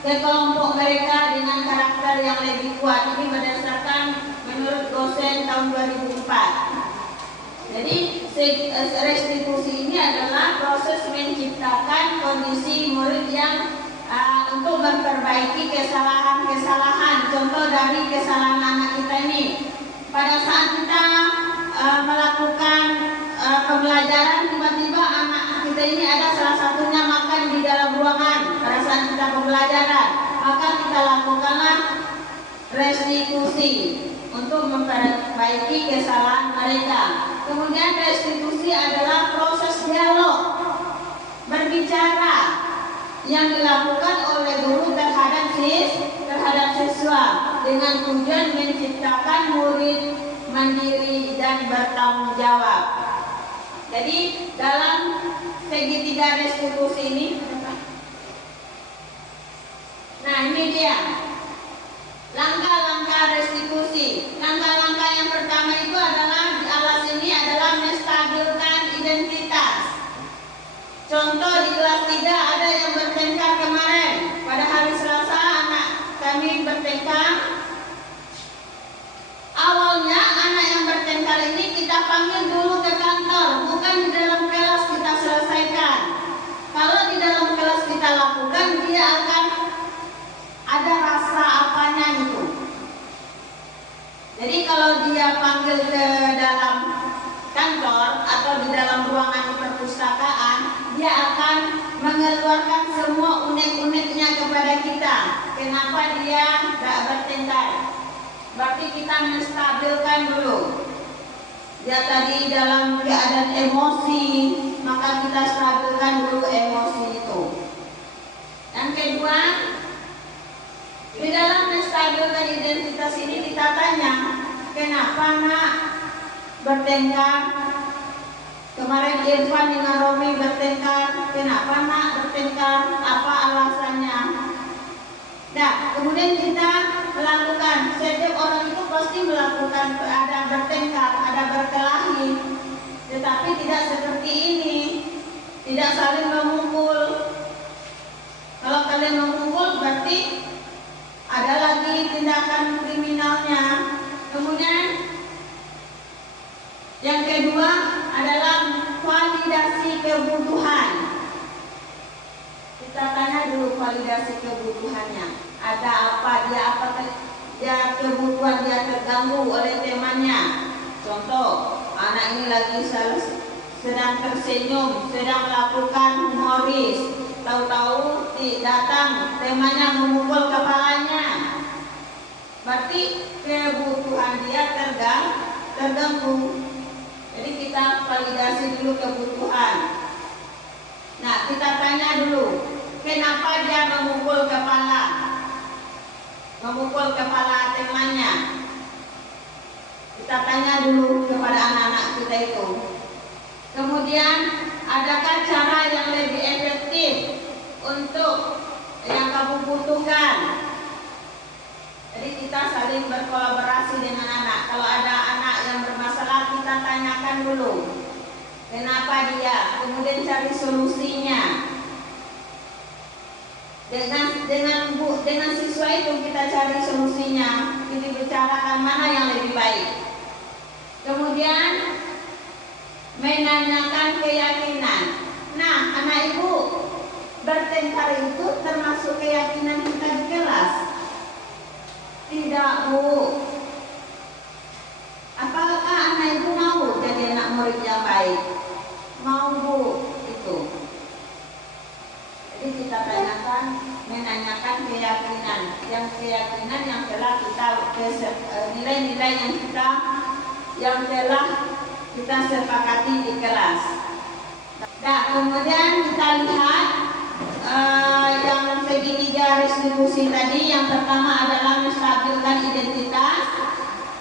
ke kelompok mereka dengan karakter yang lebih kuat. Ini berdasarkan menurut dosen tahun 2004. Jadi restitusi ini adalah proses menciptakan kondisi murid yang untuk memperbaiki kesalahan-kesalahan. Contoh dari kesalahan anak kita ini, pada saat kita melakukan pembelajaran, tiba-tiba anak kita ini ada salah satunya makan di dalam ruangan pada saat kita pembelajaran, maka kita lakukanlah restitusi untuk memperbaiki kesalahan mereka. Kemudian restitusi adalah proses dialog, berbicara yang dilakukan oleh guru terhadap siswa dengan tujuan menciptakan murid mandiri dan bertanggung jawab. Jadi dalam segitiga restitusi ini, nah ini dia langkah-langkah restitusi. Langkah-langkah yang pertama itu adalah di alas ini adalah menstabilkan identitas. Contoh di kelas 3 ada yang bertengkar kemarin. Pada hari Selasa anak kami bertengkar. Awalnya anak yang bertengkar ini kita panggil dulu ke kantor, bukan di dalam kelas kita selesaikan. Kalau di dalam kelas kita lakukan, dia akan ada rasa apanya gitu. Jadi kalau dia panggil ke dalam kantor atau di dalam ruangan perpustakaan, dia akan mengeluarkan semua unek-uneknya kepada kita. Kenapa dia tidak bertengkar? Berarti kita menstabilkan dulu. Dia tadi dalam keadaan emosi, maka kita stabilkan dulu emosi itu. Yang kedua, di dalam menstabilkan identitas ini kita tanya, kenapa nak bertengkar? Kemarin Irfan dengan Romi bertengkar, kenapa nak bertengkar? Apa alasannya? Nah, kemudian kita melakukan, setiap orang itu pasti melakukan, ada bertengkar, ada berkelahi, tetapi tidak seperti ini, tidak saling memukul. Kalau kalian memukul berarti ada lagi tindakan kriminalnya. Kemudian yang kedua adalah validasi kebutuhan. Kita tanya dulu validasi kebutuhannya. Ada apa dia kebutuhan dia terganggu oleh temannya. Contoh, anak ini lagi sedang tersenyum, sedang melakukan humoris. Tahu-tahu datang temannya memukul kepalanya. Berarti kebutuhan dia terganggu. Jadi kita validasi dulu kebutuhan. Nah, kita tanya dulu, kenapa dia memukul kepala temannya? Kita tanya dulu kepada anak-anak kita itu. Kemudian, adakah cara yang lebih efektif untuk yang kamu butuhkan? Jadi kita saling berkolaborasi dengan anak. Kalau ada anak yang bermasalah, kita tanyakan dulu kenapa dia, kemudian cari solusinya. Dengan siswa itu kita cari solusinya, kita bicarakan mana yang lebih baik. Kemudian menanyakan keyakinan. Nah, anak ibu, bertengkar itu termasuk keyakinan kita di kelas? Tidak, Bu. Apakah anak ibu mau jadi anak murid yang baik? Mau, Bu, itu. Jadi kita tanyakan, menanyakan keyakinan, yang telah kita nilai-nilai yang telah kita sepakati di kelas. Nah, kemudian kita lihat yang segitiga restitusi tadi. Yang pertama adalah menstabilkan identitas,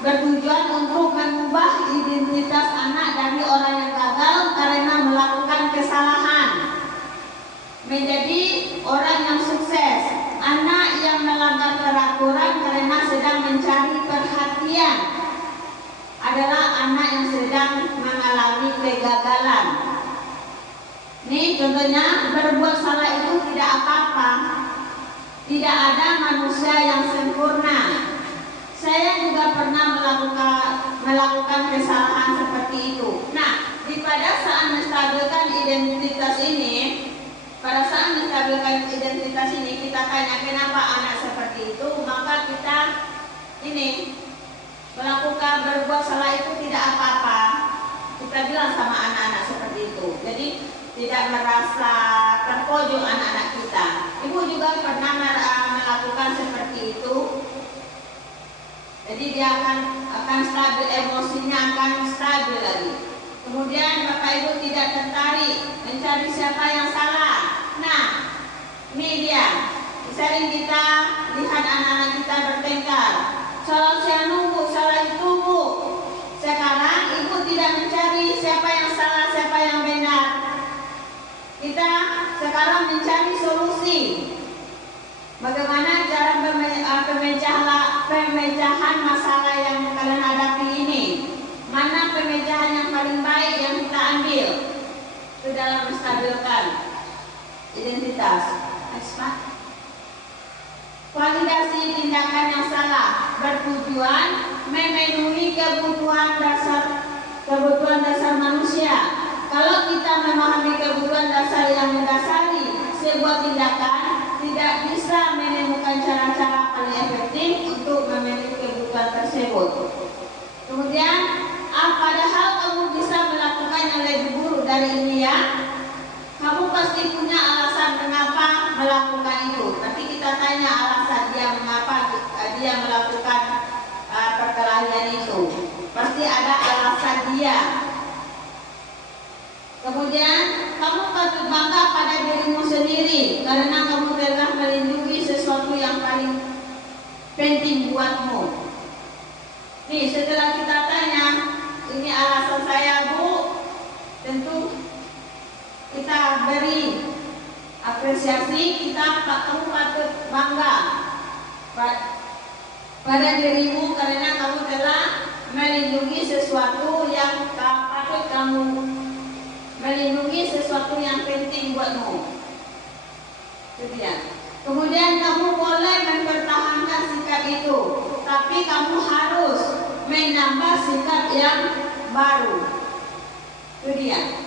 bertujuan untuk mengubah identitas anak dari orang yang gagal karena melakukan kesalahan menjadi orang yang sukses. Anak yang melanggar peraturan karena sedang mencari perhatian adalah anak yang sedang mengalami kegagalan. Nih contohnya, berbuat salah itu tidak apa-apa. Tidak ada manusia yang sempurna. Saya juga pernah melakukan kesalahan seperti itu. Nah, pada saat menstabilkan identitas ini, kita tanya kenapa anak seperti itu, maka kita melakukan berbuat salah itu tidak apa-apa. Kita bilang sama anak-anak seperti itu. Jadi tidak merasa terpojok anak-anak kita. Ibu juga pernah melakukan seperti itu. Jadi dia akan stabil, emosinya akan stabil lagi. Kemudian Bapak Ibu tidak tertarik mencari siapa yang salah. Nah, Ini dia, sering kita lihat anak-anak kita bertengkar. Salah saya nunggu, salah itu bu. Sekarang ibu tidak mencari siapa yang salah, siapa yang benar. Kita sekarang mencari solusi. Bagaimana cara pemecahan masalah yang kalian hadapi ini? Mana pemecahan yang paling baik yang kita ambil ke dalam menstabilkan identitas? Next, Pak. Validasi tindakan yang salah bertujuan memenuhi kebutuhan dasar manusia. Kalau kita memahami kebutuhan dasar yang mendasari sebuah tindakan, tidak bisa menemukan cara-cara paling efektif untuk memenuhi kebutuhan tersebut. Kemudian, padahal kamu bisa melakukan yang lebih buruk dari ini ya. Kamu pasti punya alasan mengapa melakukan itu. Nanti kita tanya alasan dia mengapa dia melakukan perkelahian itu. Pasti ada alasan dia. Kemudian kamu patut bangga pada dirimu sendiri karena kamu telah melindungi sesuatu yang paling penting buatmu. Nih, setelah kita tanya, ini alasan saya bu, tentu kita beri apresiasi, kamu patut bangga pada dirimu karena kamu telah melindungi sesuatu yang patut kamu melindungi sesuatu yang penting buatmu. Kemudian kamu boleh mempertahankan sikap itu, tapi kamu harus menambah sikap yang baru. Itu dia.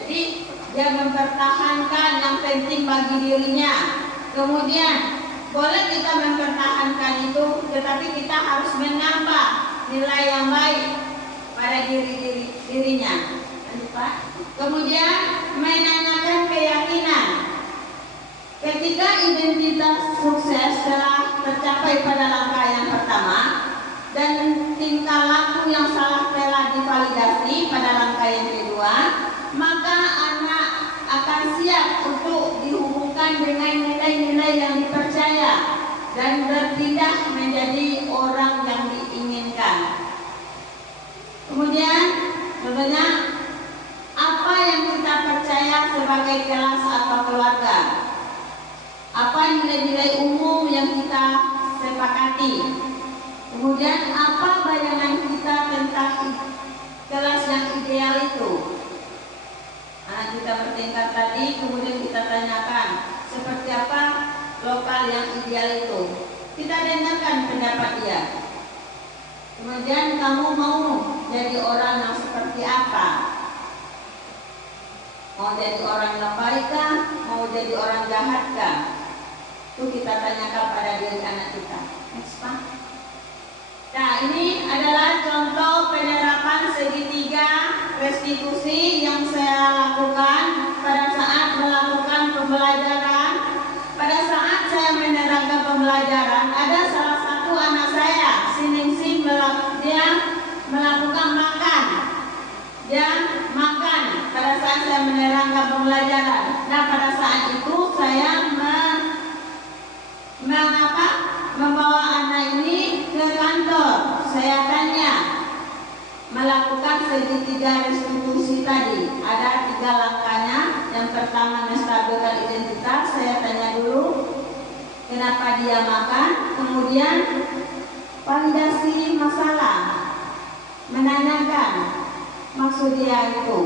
Jadi dia mempertahankan yang penting bagi dirinya. Kemudian boleh kita mempertahankan itu, tetapi kita harus menambah nilai yang baik pada dirinya. Kemudian menanyakan keyakinan. Ketika identitas sukses telah tercapai pada langkah yang pertama dan tingkah laku yang salah telah divalidasi pada langkah yang kedua, maka anak akan siap untuk dihubungkan dengan nilai-nilai yang dipercaya dan berpindah menjadi orang yang diinginkan. Kemudian, sebenarnya apa yang kita percaya sebagai kelas atau keluarga? Apa nilai-nilai umum yang kita sepakati? Kemudian apa bayangan kita tentang kelas yang ideal itu? Nah, kita bertingkat tadi, kemudian kita tanyakan seperti apa lokal yang ideal itu. Kita dengarkan pendapat dia. Kemudian kamu mau jadi orang yang seperti apa? Mau jadi orang yang baik kah? Mau jadi orang jahat kah? Itu kita tanyakan pada diri anak kita. Next, Pak. Nah, ini adalah contoh penerapan segitiga restitusi yang saya lakukan pada saat melakukan pembelajaran. Pada saat saya menerangkan pembelajaran, ada salah satu anak saya, si Ningsih, dia melakukan makan. Dia makan pada saat saya menerangkan pembelajaran. Nah, pada saat itu saya membawa anak ini ke kantor. Saya tanya, melakukan segitiga restitusi tadi ada 3 langkahnya. Yang pertama, menstabilkan identitas. Saya tanya dulu kenapa dia makan. Kemudian validasi masalah, menanyakan maksud dia itu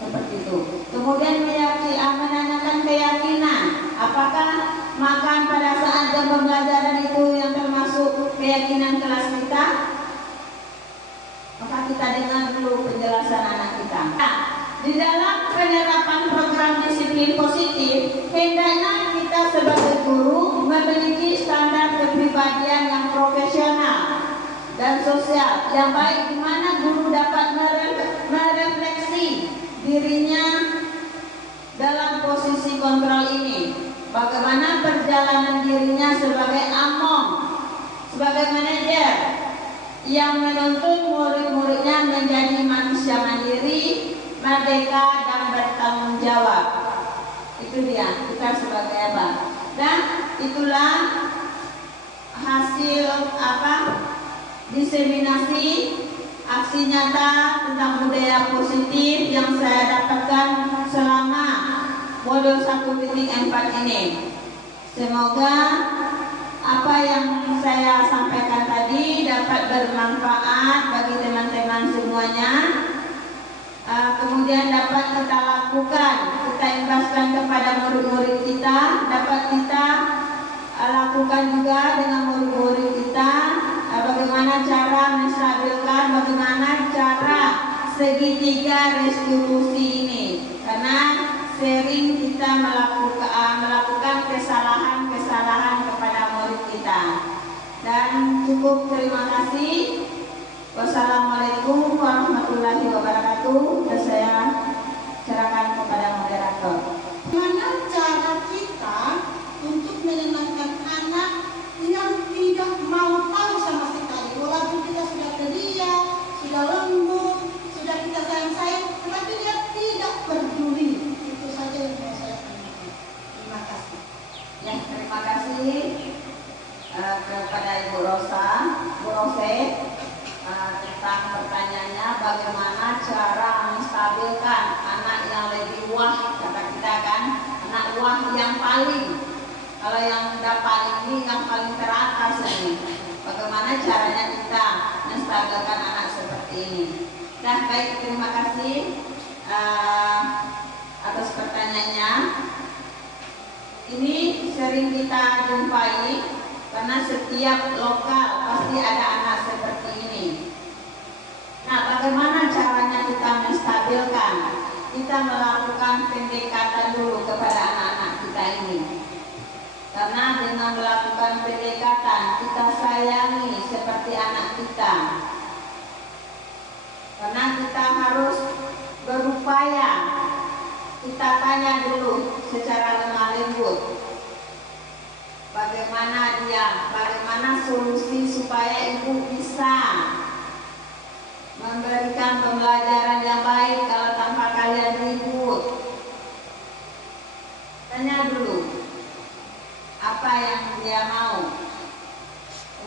seperti itu. Kemudian menanyakan keyakinan, apakah makan pada saat jam pembelajaran itu yang termasuk keyakinan kelas kita? Maka kita dengar dulu penjelasan anak kita. Nah, di dalam penerapan program disiplin positif, hendaknya kita sebagai guru memiliki standar kepribadian yang profesional dan sosial yang baik, di mana guru dapat merefleksi dirinya dalam posisi kontrol ini. Bagaimana perjalanan dirinya sebagai among, sebagai manajer yang menuntut murid-muridnya menjadi manusia mandiri, merdeka, dan bertanggung jawab. Itu Itu dia, kita sebagai apa? Dan itulah hasil diseminasi aksi nyata tentang budaya positif yang saya dapatkan selama modul 1.4 ini. Semoga apa yang saya sampaikan tadi dapat bermanfaat bagi teman-teman semuanya. Kemudian dapat kita lakukan, kita imbaskan kepada murid-murid kita, dapat kita lakukan juga dengan murid-murid kita, bagaimana cara menstabilkan, bagaimana cara segitiga restitusi ini, karena sering kita melakukan kesalahan-kesalahan kepada murid kita. Dan cukup, terima kasih. Wassalamualaikum warahmatullahi wabarakatuh. Dan saya serahkan kepada moderator. Bagaimana cara kita untuk menenangkan anak yang tidak mau tahu sama sekali, walaupun kita sudah ceria, sudah lembut, sudah kita sayang-sayang, tetapi dia tidak peduli. Itu saja yang mau saya tanyakan. Terima kasih. Ya, terima kasih kepada Ibu Rosa, Bu Rose, tentang pertanyaannya bagaimana cara menstabilkan anak yang lebih wah, kata kita kan, anak wah yang paling, kalau yang udah paling ini yang paling teratas ini, bagaimana caranya kita menstabilkan anak seperti ini. Nah, baik, terima kasih atas pertanyaannya. Ini sering kita jumpai karena setiap lokal pasti ada anak seperti ini. Nah, bagaimana caranya kita menstabilkan? Kita melakukan pendekatan dulu kepada anak-anak kita ini. Karena dengan melakukan pendekatan, kita sayangi seperti anak kita. Karena kita harus berupaya, kita tanya dulu secara lemah lembut. Bagaimana solusi supaya ibu bisa memberikan pembelajaran yang baik kalau tanpa kalian ribut. Tanya dulu apa yang dia mau.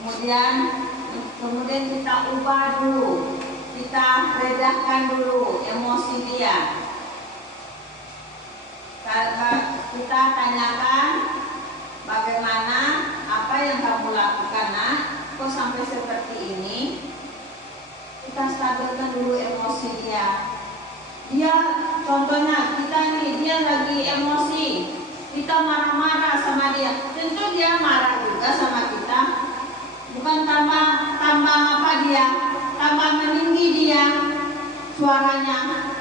Kemudian kita ubah dulu, kita redahkan dulu emosi dia. Kita tanyakan bagaimana, apa yang kamu lakukan nak, kok sampai seperti ini. Kita stabilkan dulu emosi dia. Dia contohnya kita nih, dia lagi emosi, kita marah-marah sama dia, tentu dia marah juga sama kita. Bukan tambah meninggi dia suaranya.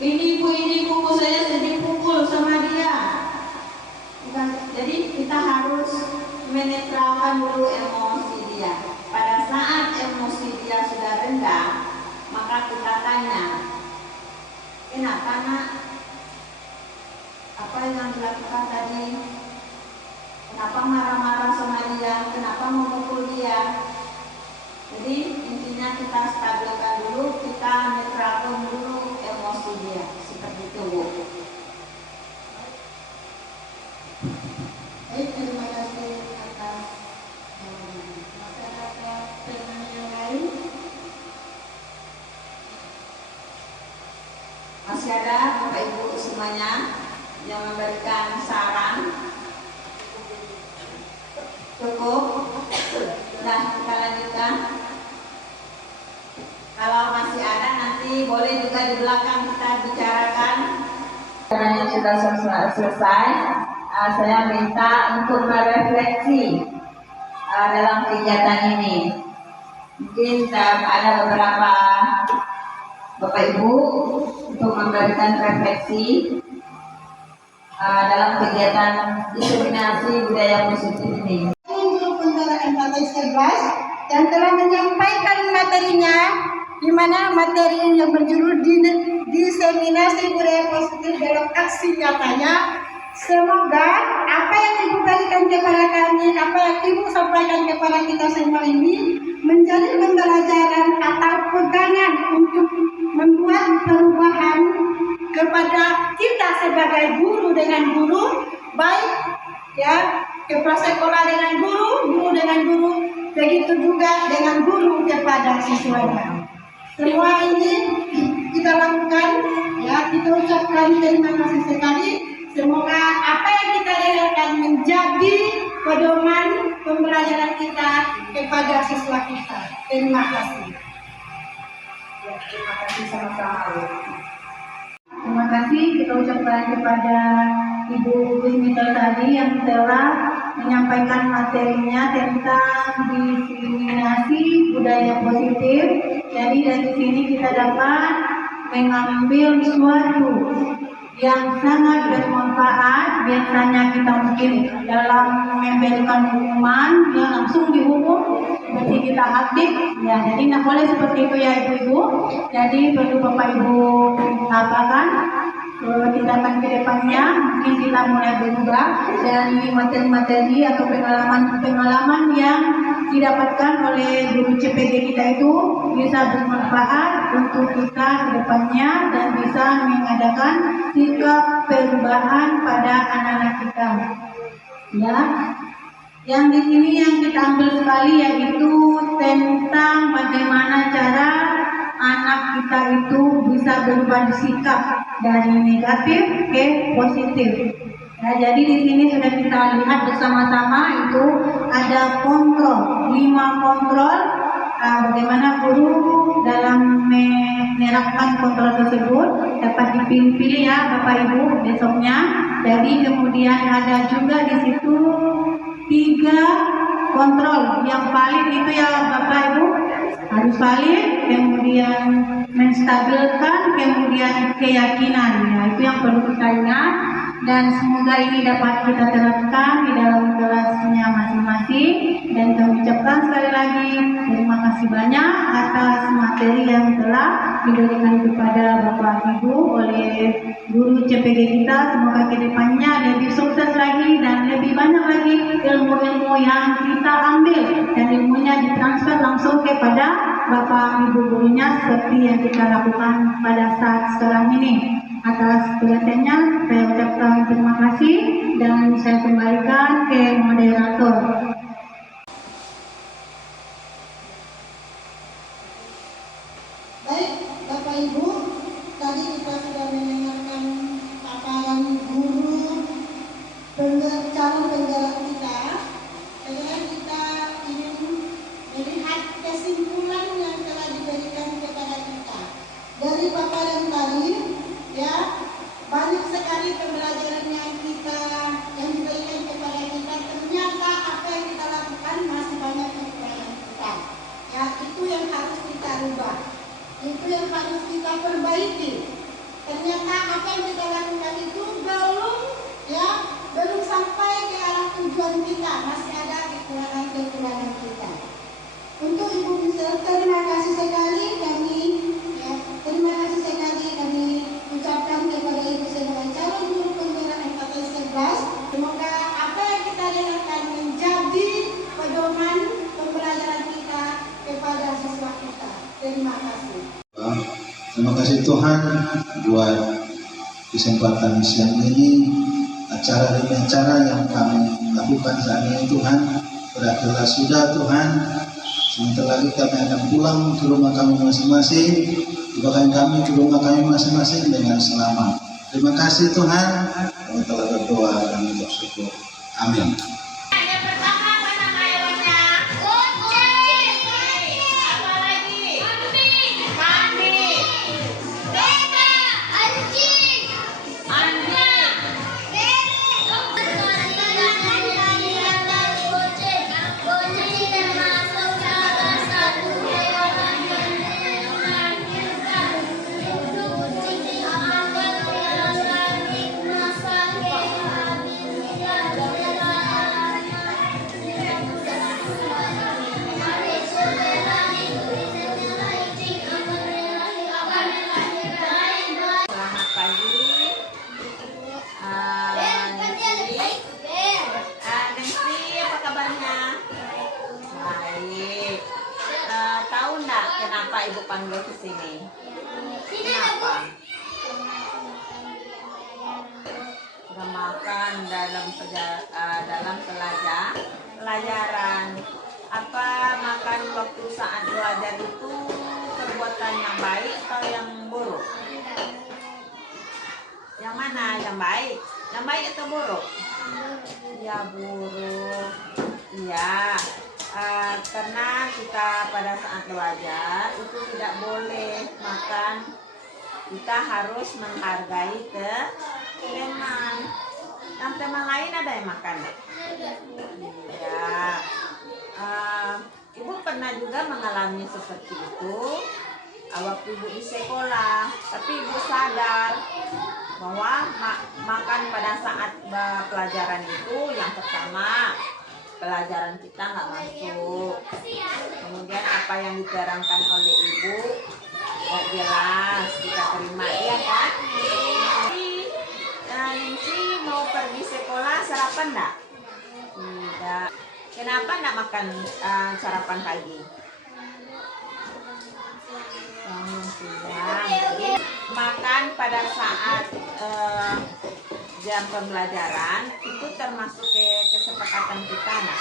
Ini ibu saya sedih pukul sama dia. Jadi kita harus menetralkan dulu emosi dia. Pada saat emosi dia sudah rendah, maka kita tanya, kenapa nak? Apa yang dilakukan tadi? Kenapa marah-marah sama dia? Kenapa memukul dia? Jadi intinya kita stabilkan dulu, kita netralkan dulu emosi dia. Seperti itu, Bu. Baik, terima kasih atas masyarakat teman yang lain. Masih ada Bapak Ibu semuanya yang memberikan saran? Cukup? Nah, kita lanjutkan. Kalau masih ada nanti boleh juga di belakang kita bicarakan. Caranya sudah selesai. Saya minta untuk merefleksi dalam kegiatan ini. Mungkin ada beberapa Bapak Ibu untuk memberikan refleksi dalam kegiatan diseminasi budaya positif ini. Grup Bendera Empatis 11 yang telah menyampaikan materinya, di mana materi yang berjudul diseminasi budaya positif dalam aksi nyatanya. Semoga apa yang Ibu berikan kepada kami, apa yang Ibu sampaikan kepada kita semua ini menjadi pembelajaran atau pegangan untuk membuat perubahan kepada kita sebagai guru dengan guru, baik ya kepala sekolah dengan guru, guru dengan guru, begitu juga dengan guru kepada siswanya. Semua ini kita lakukan, ya kita ucapkan terima kasih sekali. Semoga apa yang kita dengarkan menjadi pedoman pembelajaran kita kepada siswa kita. Terima kasih. Ya, terima kasih sama-sama. Terima kasih kita ucapkan kepada Ibu Wismita tadi yang telah menyampaikan materinya tentang diskriminasi budaya positif. Jadi dari sini kita dapat mengambil sesuatu yang sangat bermanfaat. Biasanya kita mungkin dalam memberikan hukuman ya langsung dihukum seperti kita aktif ya, jadi nggak boleh seperti itu ya ibu-ibu. Jadi perlu bapak ibu apakan tindakan ke depannya, mungkin kita mulai berubah dari materi-materi atau pengalaman-pengalaman yang didapatkan oleh guru CPG kita itu bisa bermanfaat untuk kita ke depannya dan bisa mengadakan sikap perubahan pada anak-anak kita. Ya, yang di sini yang kita ambil sekali yaitu tentang bagaimana cara anak kita itu bisa berubah sikap dari negatif ke positif. Nah, jadi di sini sudah kita lihat bersama-sama itu ada kontrol, 5 kontrol. Bagaimana guru dalam menerapkan kontrol tersebut dapat dipilih-pilih ya Bapak Ibu besoknya. Jadi kemudian ada juga di situ 3 kontrol yang valid itu ya Bapak Ibu, harus valid, kemudian menstabilkan, kemudian keyakinan ya, itu yang perlu kita ingat. Dan semoga ini dapat kita terapkan di dalam kelasnya masing-masing. Dan kami ucapkan sekali lagi terima kasih banyak atas materi yang telah diberikan kepada Bapak Ibu oleh guru CPG kita. Semoga kedepannya lebih sukses lagi dan lebih banyak lagi ilmu-ilmu yang kita ambil dan ilmunya ditransfer langsung kepada Bapak Ibu gurunya seperti yang kita lakukan pada saat sekarang ini. Atas perhatiannya saya ucapkan terima kasih dan saya kembalikan ke moderator. Baik, Bapak Ibu, tadi kita sudah mendengarkan paparan guru calon penggerak kita. Sekarang kita ingin melihat kesimpulan yang telah diberikan kepada kita dari paparan tadi. Ya, banyak sekali pembelajaran yang diberikan kepada kita. Ternyata apa yang kita lakukan masih banyak kekurangan kita. Ya, itu yang harus kita rubah. Itu yang harus kita perbaiki. Ternyata apa yang kita lakukan itu belum sampai ke arah tujuan kita. Masih ada kekurangan kita. Untuk Ibu Mister, terima kasih sekali kami ucapkan kepada Ibu sebagai calon guru penggerak angkatan 11. Semoga apa yang kita dengarkan menjadi pedoman pembelajaran kita kepada siswa kita. Terima kasih. Terima kasih Tuhan buat kesempatan siang ini, acara demi acara yang kami lakukan saat ini Tuhan. Berakhirlah sudah Tuhan. Sebentar lagi kami akan pulang ke rumah kami masing-masing. Doakan kami ke rumah kami masing-masing dengan selamat. Terima kasih Tuhan. Kami telah berdoa dan bersyukur. Amin. Yang pertama apa nama hewannya? Kucing. Apa lagi? Kambing. Beda. Anjing. Kucing termasuk salah satu hewan yang dalam pelajaran. Apa makan waktu saat belajar itu perbuatan yang baik atau yang buruk? Yang mana yang baik? Yang baik atau buruk? Ya buruk. Ya, karena kita pada saat belajar itu tidak boleh makan. Kita harus menghargai teman. Yang teman lain ada yang makan? Iya. Ibu pernah juga mengalami seperti itu waktu ibu di sekolah, tapi ibu sadar bahwa makan pada saat pelajaran itu yang pertama pelajaran kita nggak masuk, kemudian apa yang diterangkan oleh ibu nggak jelas kita terima, ya kan? Ningsi mau pergi sekolah sarapan enggak? Tidak. Kenapa enggak makan sarapan pagi? Bangun siang. Jadi makan pada saat jam pembelajaran itu termasuk kesepakatan kita enggak?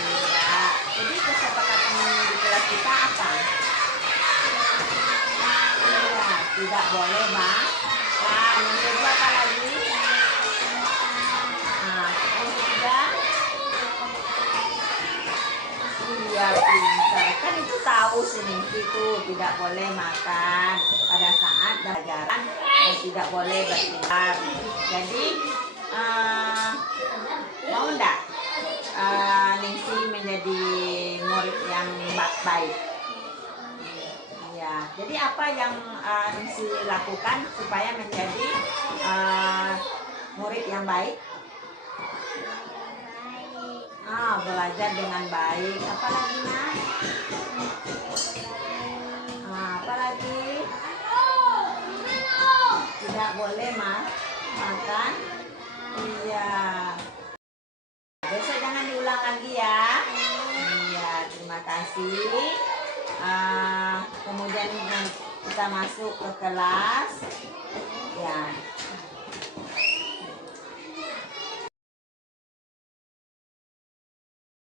Tidak. Jadi kesepakatan di kelas kita apa? Iya, tidak boleh makan. Yang kedua apa lagi? Yang ketiga, iya pintar. Kan itu tahu sini itu tidak boleh makan pada saat pelajaran dan tidak boleh bertindak. Jadi mau enggak Ningsi menjadi murid yang baik? Ya, jadi apa yang Ningsi lakukan supaya menjadi murid yang baik? Belajar dengan baik. Apa lagi, Nak? Apa lagi? Tidak boleh makan. Iya. Besok jangan diulang lagi ya. Iya, terima kasih. Kemudian kita masuk ke kelas.